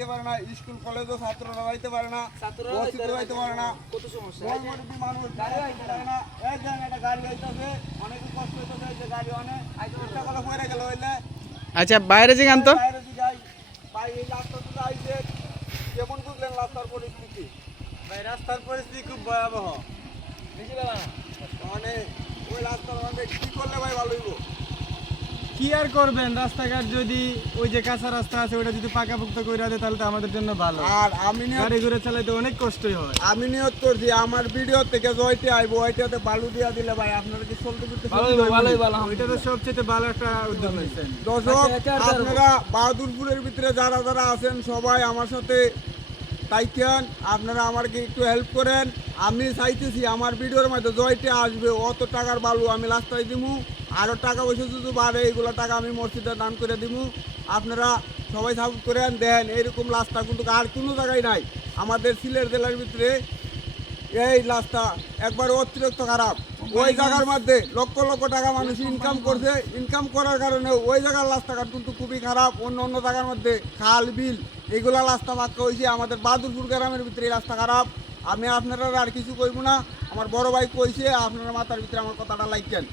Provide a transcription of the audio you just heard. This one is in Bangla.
যাইতে পারে না, স্কুল কলেজও ছাত্ররা যাইতে পারে না, বস্তিতে যাইতে পারে না, কত সমস্যা গরিব মানুষ গাড়ি যাইতে পারে না। এই যে একটা গাড়ি আইতাছে, অনেক কষ্ট হইতেছে, এই যে গাড়ি অনেক চেষ্টা করে পড়ে গেল হইলে আচ্ছা বাইরে যে গান তো বাইরে দিকে যাই। ভাই এই রাস্তাতে আইছে, কেমন বুঝলেন রাস্তার পরিস্থিতি? ভাই রাস্তার পরিস্থিতি খুব ভয়াবহ। মানে ওই রাস্তার মধ্যে কি করলে ভাই ভালো হইব? কি আর করবেন, রাস্তাঘাট যদি ওই যে কাঁচা রাস্তা আছে ওটা যদি পাকাপোক্ত করে দেয় তাহলে তো আমাদের জন্য ভালো। আর আমি গাড়ি ঘুরে চালাইতে অনেক কষ্টই হয়। নিয়ত করছি আমার ভিডিও থেকে জয়তে আইবো, ওইটাতে বালু দিয়া দিলে ভাই আপনারা কি চলতে ফিরতে ওইটা তো সবচেয়ে ভালো একটা উদ্যোগ নিয়েছেন। দর্শক আপনারা বাহাদুরপুরের ভিতরে যারা যারা আছেন সবাই আমার সাথে তাইকেন, আপনারা আমাকে একটু হেল্প করেন। আমি চাইতেছি আমার ভিডিওর মধ্যে জয়তে আসবে, অত টাকার বালু আমি রাস্তায় দিমু, আরও টাকা পয়সা যদি বাড়ে এইগুলো টাকা আমি মসজিদে দান করে দিমু। আপনারা সবাই সাপোর্ট করেন, দেন এরকম রাস্তা কিন্তু আর কোনো জায়গায় নাই আমাদের সিলেট জেলার ভিতরে। এই রাস্তা একবার অতিরিক্ত খারাপ, ওই জায়গার মধ্যে লক্ষ লক্ষ টাকা মানুষ ইনকাম করছে, ইনকাম করার কারণে ওই জায়গার রাস্তাঘাট কিন্তু খুবই খারাপ। অন্য অন্য জায়গার মধ্যে খাল বিল এগুলা রাস্তা পাক্কা হয়েছে, আমাদের বাহাদুরপুর গ্রামের ভিতরে এই রাস্তা খারাপ। আমি আপনারা আর কিছু কইব না, আমার বড় ভাই কইছে, আপনারা মাথার ভিতরে আমার কথাটা লাইকেন।